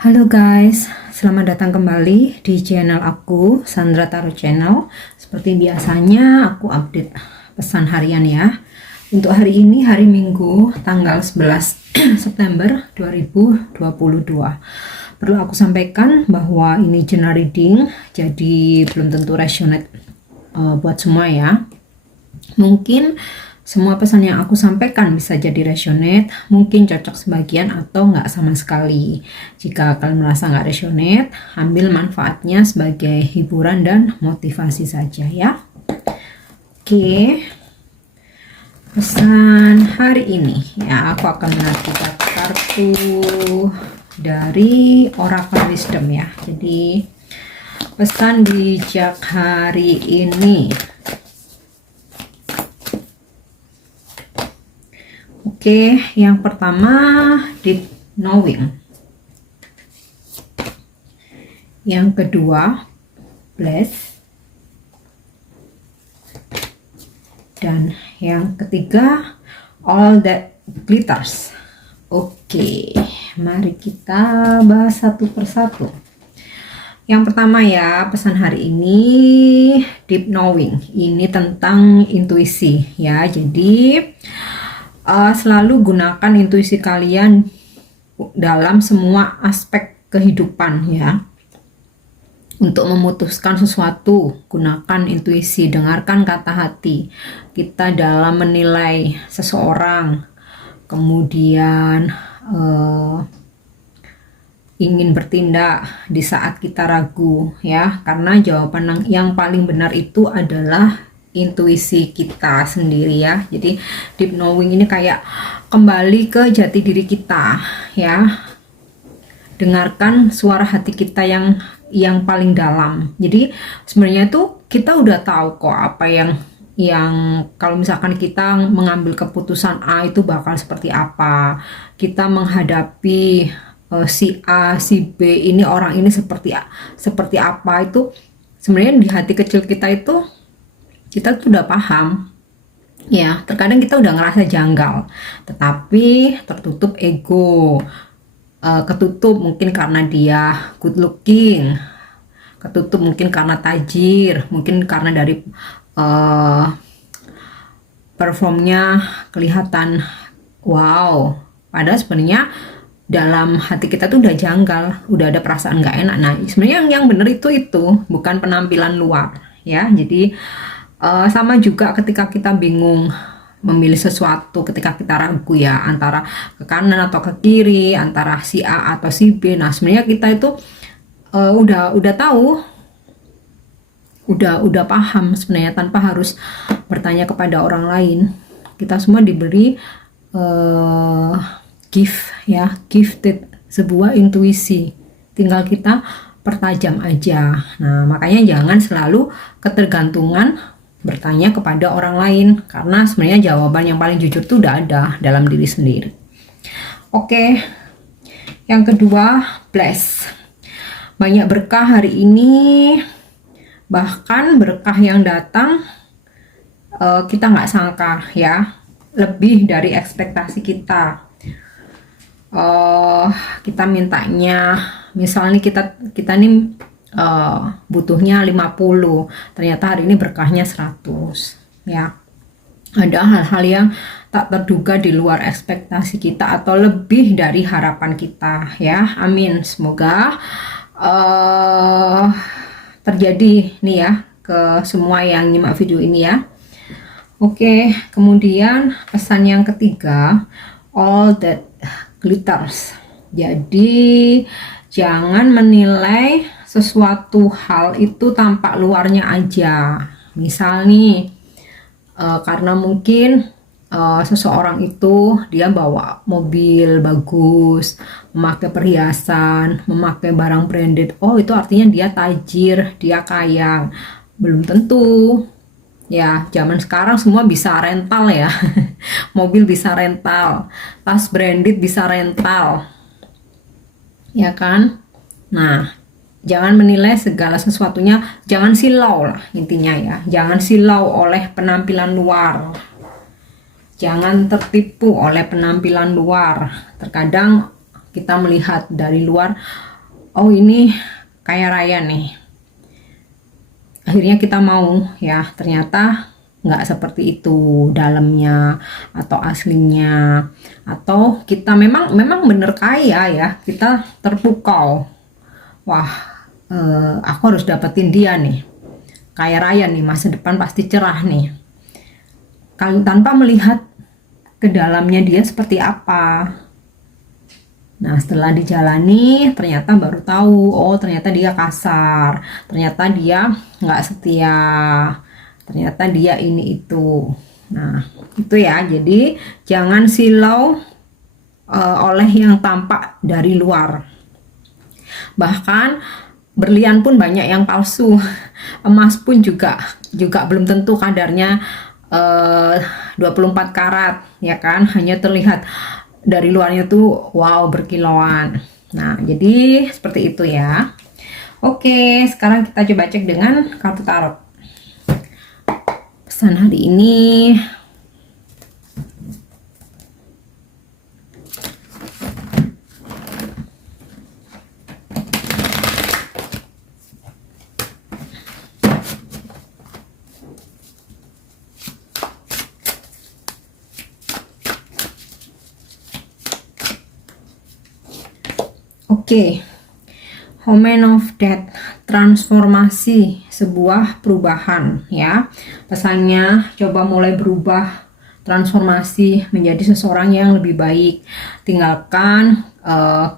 Halo guys, selamat datang kembali di channel aku, Sandra Tarot Channel. Seperti biasanya aku update pesan harian ya. Untuk hari ini, hari Minggu, tanggal 11 September 2022. Perlu aku sampaikan bahwa ini general reading, jadi belum tentu resonate buat semua ya. Mungkin semua pesan yang aku sampaikan bisa jadi resonate, mungkin cocok sebagian atau nggak sama sekali. Jika kalian merasa nggak resonate, ambil manfaatnya sebagai hiburan dan motivasi saja ya. Oke, pesan hari ini ya, aku akan menarik kartu dari Oracle Wisdom ya. Jadi pesan bijak hari ini. Oke, yang pertama deep knowing. Yang kedua bless. Dan yang ketiga all that glitters. Oke, mari kita bahas satu persatu. Yang pertama ya, pesan hari ini deep knowing. Ini tentang intuisi ya. Jadi selalu gunakan intuisi kalian dalam semua aspek kehidupan ya. Untuk memutuskan sesuatu, gunakan intuisi, dengarkan kata hati kita dalam menilai seseorang, kemudian ingin bertindak di saat kita ragu ya, karena jawaban yang paling benar itu adalah intuisi kita sendiri ya. Jadi deep knowing ini kayak kembali ke jati diri kita ya. Dengarkan suara hati kita yang paling dalam. Jadi sebenarnya tuh kita udah tahu kok apa yang kalau misalkan kita mengambil keputusan A itu bakal seperti apa. Kita menghadapi si A, si B, ini orang ini seperti apa, itu sebenarnya di hati kecil kita itu kita tuh udah paham ya. Terkadang kita udah ngerasa janggal, tetapi tertutup ego, ketutup mungkin karena dia good looking, ketutup mungkin karena tajir, mungkin karena dari performnya kelihatan wow, padahal sebenarnya dalam hati kita tuh udah janggal, udah ada perasaan nggak enak. Nah sebenarnya yang bener itu bukan penampilan luar ya. Jadi sama juga ketika kita bingung memilih sesuatu, ketika kita ragu ya antara ke kanan atau ke kiri, antara si A atau si B. Nah sebenarnya kita itu udah tahu, udah paham sebenarnya tanpa harus bertanya kepada orang lain. Kita semua diberi gifted sebuah intuisi, tinggal kita pertajam aja. Nah makanya jangan selalu ketergantungan bertanya kepada orang lain, karena sebenarnya jawaban yang paling jujur tuh udah ada dalam diri sendiri. Oke, yang kedua bless. Banyak berkah hari ini, bahkan berkah yang datang kita nggak sangka ya, lebih dari ekspektasi kita. Kita mintanya misalnya kita nih butuhnya 50, ternyata hari ini berkahnya 100 ya. Ada hal-hal yang tak terduga di luar ekspektasi kita atau lebih dari harapan kita ya. Amin, semoga terjadi nih ya ke semua yang nyimak video ini ya. Oke, kemudian pesan yang ketiga all that glitters. Jadi jangan menilai sesuatu hal itu tampak luarnya aja. Misal nih, karena mungkin seseorang itu dia bawa mobil bagus, memakai perhiasan, memakai barang branded, oh itu artinya dia tajir, dia kaya. Belum tentu ya. Zaman sekarang semua bisa rental ya. Mobil bisa rental, tas branded bisa rental ya kan. Nah jangan menilai segala sesuatunya, jangan silau lah intinya ya. Jangan silau oleh penampilan luar, jangan tertipu oleh penampilan luar. Terkadang kita melihat dari luar, oh ini kaya raya nih, akhirnya kita mau ya, ternyata nggak seperti itu dalamnya atau aslinya, atau kita memang bener kaya ya, kita terpukau, wah aku harus dapetin dia nih, kaya raya nih, masa depan pasti cerah nih, tanpa melihat ke dalamnya dia seperti apa. Nah, setelah dijalani, ternyata baru tahu, oh ternyata dia kasar, ternyata dia nggak setia, ternyata dia ini itu. Nah, itu ya. Jadi jangan silau oleh yang tampak dari luar. Bahkan berlian pun banyak yang palsu, emas pun juga belum tentu kadarnya 24 karat, ya kan? Hanya terlihat dari luarnya tuh wow berkilauan. Nah, jadi seperti itu ya. Oke, sekarang kita coba cek dengan kartu tarot. Pesan hari ini. Oke, Woman of Death, transformasi, sebuah perubahan ya. Pesannya coba mulai berubah, transformasi menjadi seseorang yang lebih baik. Tinggalkan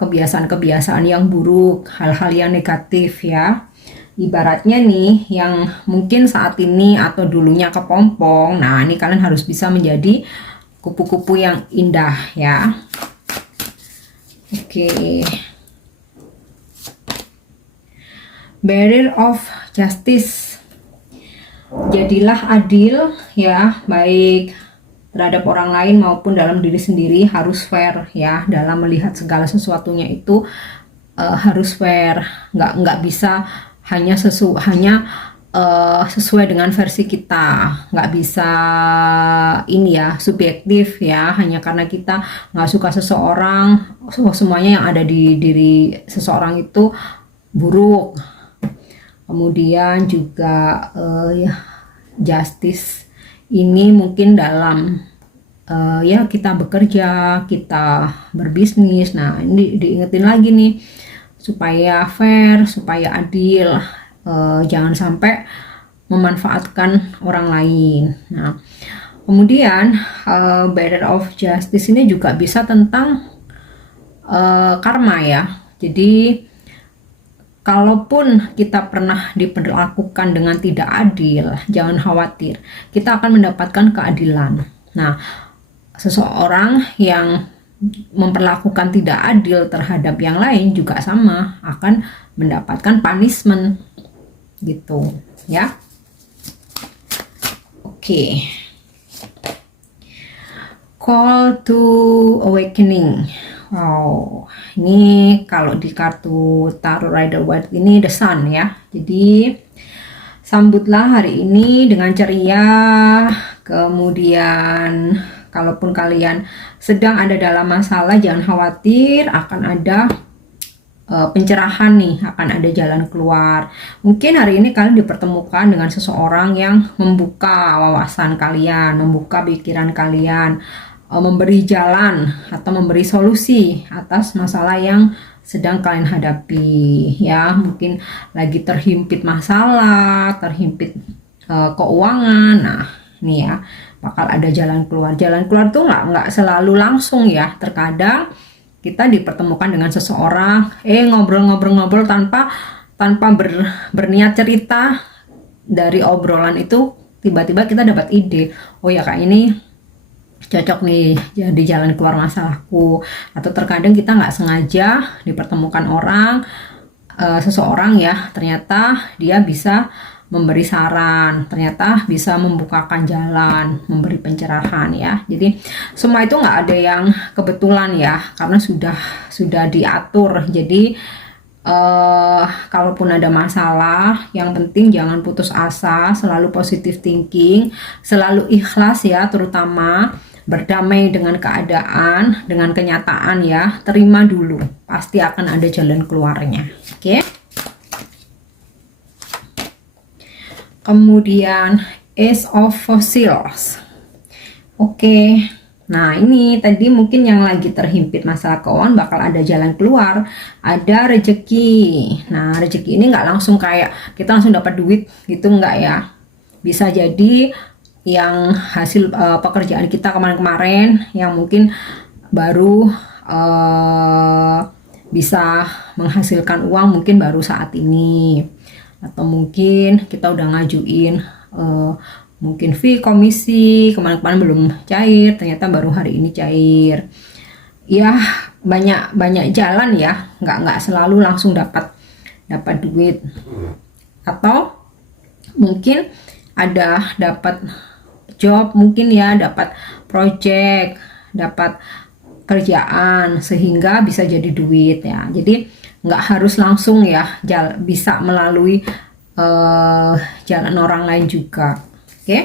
kebiasaan-kebiasaan yang buruk, hal-hal yang negatif ya. Ibaratnya nih, yang mungkin saat ini atau dulunya kepompong, nah ini kalian harus bisa menjadi kupu-kupu yang indah ya. Oke. Barrier of Justice, jadilah adil ya, baik terhadap orang lain maupun dalam diri sendiri, harus fair ya, dalam melihat segala sesuatunya itu harus fair, nggak bisa hanya sesuai dengan versi kita, nggak bisa ini ya, subjektif ya, hanya karena kita nggak suka seseorang, semuanya yang ada di diri seseorang itu buruk. Kemudian juga ya, justice ini mungkin dalam ya kita bekerja, kita berbisnis. Nah, ini diingetin lagi nih, supaya fair, supaya adil, jangan sampai memanfaatkan orang lain. Nah, kemudian barrier of justice ini juga bisa tentang karma ya. Jadi kalaupun kita pernah diperlakukan dengan tidak adil, jangan khawatir, kita akan mendapatkan keadilan. Nah, seseorang yang memperlakukan tidak adil terhadap yang lain juga sama, akan mendapatkan punishment gitu ya. Oke. Call to awakening. Wow, ini kalau di kartu Tarot Rider Waite ini The Sun ya. Jadi sambutlah hari ini dengan ceria. Kemudian kalaupun kalian sedang ada dalam masalah, jangan khawatir, akan ada pencerahan nih, akan ada jalan keluar. Mungkin hari ini kalian dipertemukan dengan seseorang yang membuka wawasan kalian, membuka pikiran kalian, memberi jalan atau memberi solusi atas masalah yang sedang kalian hadapi ya. Mungkin lagi terhimpit masalah, terhimpit keuangan. Nah, ini ya, bakal ada jalan keluar. Jalan keluar tuh nggak selalu langsung ya. Terkadang kita dipertemukan dengan seseorang, ngobrol-ngobrol tanpa berniat cerita, dari obrolan itu tiba-tiba kita dapat ide, oh ya kak ini cocok nih jadi jalan keluar masalahku. Atau terkadang kita nggak sengaja dipertemukan seseorang ya, ternyata dia bisa memberi saran, ternyata bisa membukakan jalan, memberi pencerahan ya. Jadi semua itu nggak ada yang kebetulan ya, karena sudah diatur. Jadi kalaupun ada masalah, yang penting jangan putus asa, selalu positive thinking, selalu ikhlas ya, terutama berdamai dengan keadaan, dengan kenyataan ya. Terima dulu, pasti akan ada jalan keluarnya. Oke. Kemudian Ace of Fossils. Oke. Nah, ini tadi mungkin yang lagi terhimpit masalah keuangan bakal ada jalan keluar, ada rezeki. Nah, rezeki ini nggak langsung kayak kita langsung dapat duit gitu, nggak ya. Bisa jadi yang hasil pekerjaan kita kemarin-kemarin yang mungkin baru bisa menghasilkan uang mungkin baru saat ini, atau mungkin kita udah ngajuin mungkin fee komisi kemarin-kemarin belum cair, ternyata baru hari ini cair. Ya banyak jalan ya, nggak selalu langsung dapat duit. Atau mungkin ada dapat job, mungkin ya dapat project, dapat kerjaan sehingga bisa jadi duit ya. Jadi nggak harus langsung ya bisa melalui jalan orang lain juga. Oke,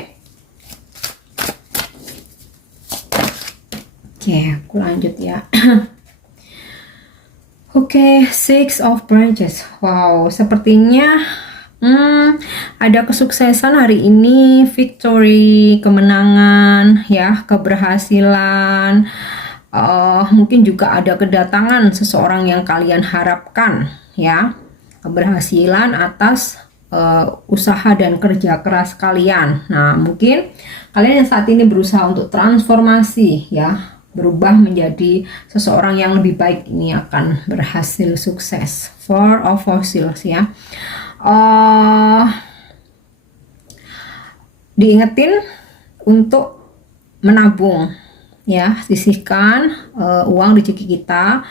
aku lanjut ya. Oke, Six of Branches. Wow, sepertinya ada kesuksesan hari ini, victory, kemenangan, ya, keberhasilan. Mungkin juga ada kedatangan seseorang yang kalian harapkan, ya, keberhasilan atas usaha dan kerja keras kalian. Nah, mungkin kalian yang saat ini berusaha untuk transformasi, ya, berubah menjadi seseorang yang lebih baik, ini akan berhasil sukses. Four of Fossils ya. Diingetin untuk menabung, ya, sisihkan uang rezeki kita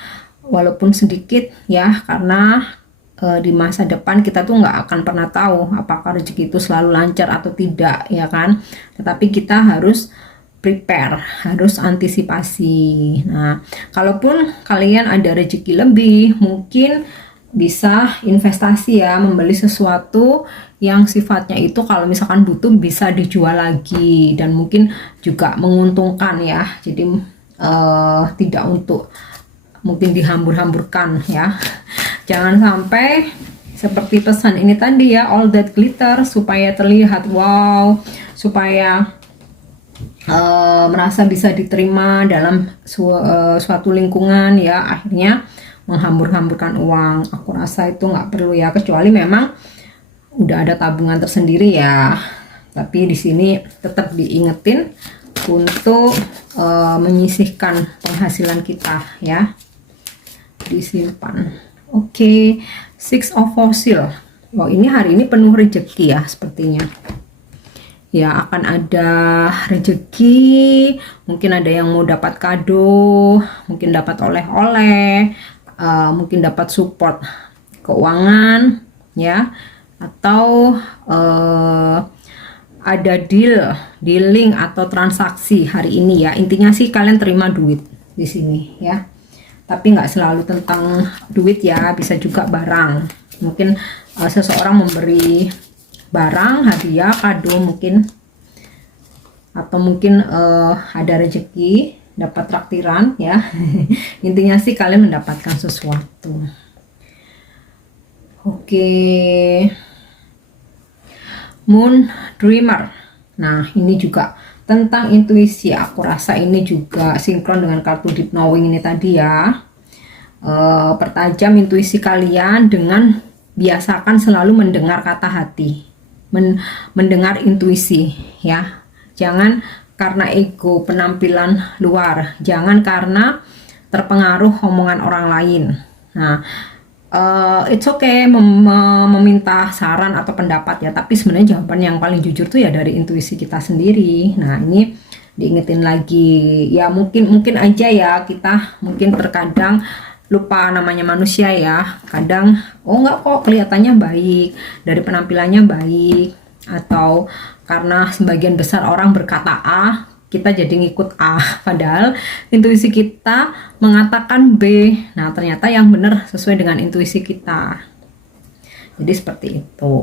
walaupun sedikit ya, karena di masa depan kita tuh nggak akan pernah tahu apakah rezeki itu selalu lancar atau tidak, ya kan. Tetapi kita harus prepare, harus antisipasi. Nah, kalaupun kalian ada rezeki lebih, mungkin bisa investasi ya, membeli sesuatu yang sifatnya itu kalau misalkan butuh bisa dijual lagi dan mungkin juga menguntungkan ya. Jadi tidak untuk mungkin dihambur-hamburkan ya. Jangan sampai seperti pesan ini tadi ya, all that glitter, supaya terlihat wow, supaya merasa bisa diterima dalam suatu lingkungan ya, akhirnya menghambur-hamburkan uang. Aku rasa itu nggak perlu ya, kecuali memang udah ada tabungan tersendiri ya. Tapi di sini tetap diingetin untuk menyisihkan penghasilan kita ya, disimpan. Oke, Six of Fossils. Oh, ini hari ini penuh rezeki ya sepertinya. Ya, akan ada rezeki, mungkin ada yang mau dapat kado, mungkin dapat oleh-oleh, mungkin dapat support keuangan ya, atau ada dealing atau transaksi hari ini ya. Intinya sih kalian terima duit di sini ya. Tapi nggak selalu tentang duit ya, bisa juga barang. Mungkin seseorang memberi barang, hadiah, kado mungkin, atau mungkin ada rezeki, dapat traktiran ya. Intinya sih kalian mendapatkan sesuatu. Oke. Moon Dreamer. Nah, ini juga tentang intuisi. Aku rasa ini juga sinkron dengan kartu Deep Knowing ini tadi ya. Pertajam intuisi kalian dengan biasakan selalu mendengar kata hati, mendengar intuisi ya. Jangan karena ego, penampilan luar, jangan karena terpengaruh omongan orang lain. Nah, it's okay meminta saran atau pendapat ya, tapi sebenarnya jawaban yang paling jujur tuh ya dari intuisi kita sendiri. Nah, ini diingetin lagi ya, mungkin aja ya kita mungkin terkadang lupa namanya manusia ya. Kadang enggak kok, kelihatannya baik, dari penampilannya baik, atau karena sebagian besar orang berkata A, kita jadi ngikut A, padahal intuisi kita mengatakan B. Nah, ternyata yang benar sesuai dengan intuisi kita. Jadi seperti itu.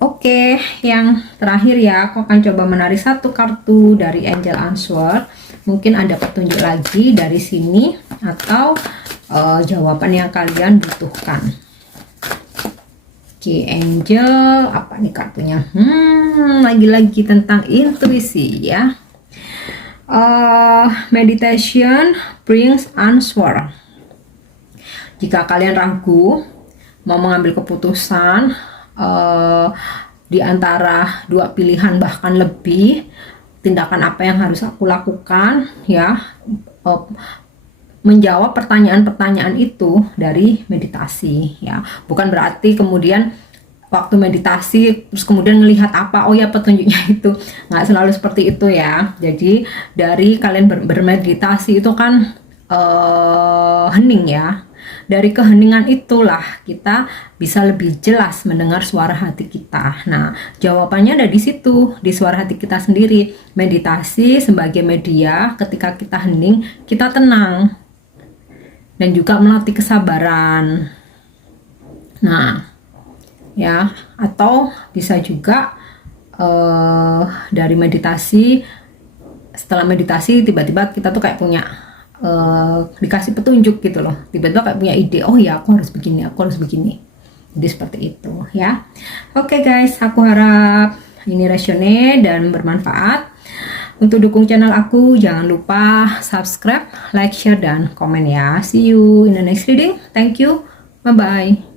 Oke, yang terakhir ya, aku akan coba menarik satu kartu dari Angel Answer. Mungkin ada petunjuk lagi dari sini atau jawaban yang kalian butuhkan. Oke, Angel, apa nih kartunya? Lagi-lagi tentang intuisi ya. Meditation brings answer. Jika kalian ragu mau mengambil keputusan di antara dua pilihan bahkan lebih, tindakan apa yang harus aku lakukan ya, menjawab pertanyaan-pertanyaan itu dari meditasi ya. Bukan berarti kemudian waktu meditasi terus kemudian melihat apa, oh ya petunjuknya itu, nggak selalu seperti itu ya. Jadi dari kalian bermeditasi itu kan hening ya. Dari keheningan itulah kita bisa lebih jelas mendengar suara hati kita. Nah, jawabannya ada di situ, di suara hati kita sendiri. Meditasi sebagai media, ketika kita hening, kita tenang. Dan juga melatih kesabaran. Nah, ya, atau bisa juga dari meditasi, setelah meditasi tiba-tiba kita tuh kayak punya dikasih petunjuk gitu loh, tiba-tiba kayak punya ide, oh ya aku harus begini, aku harus begini. Jadi seperti itu ya. Oke guys, aku harap ini resonate dan bermanfaat. Untuk dukung channel aku jangan lupa subscribe, like, share, dan komen ya. See you in the next reading. Thank you, bye bye.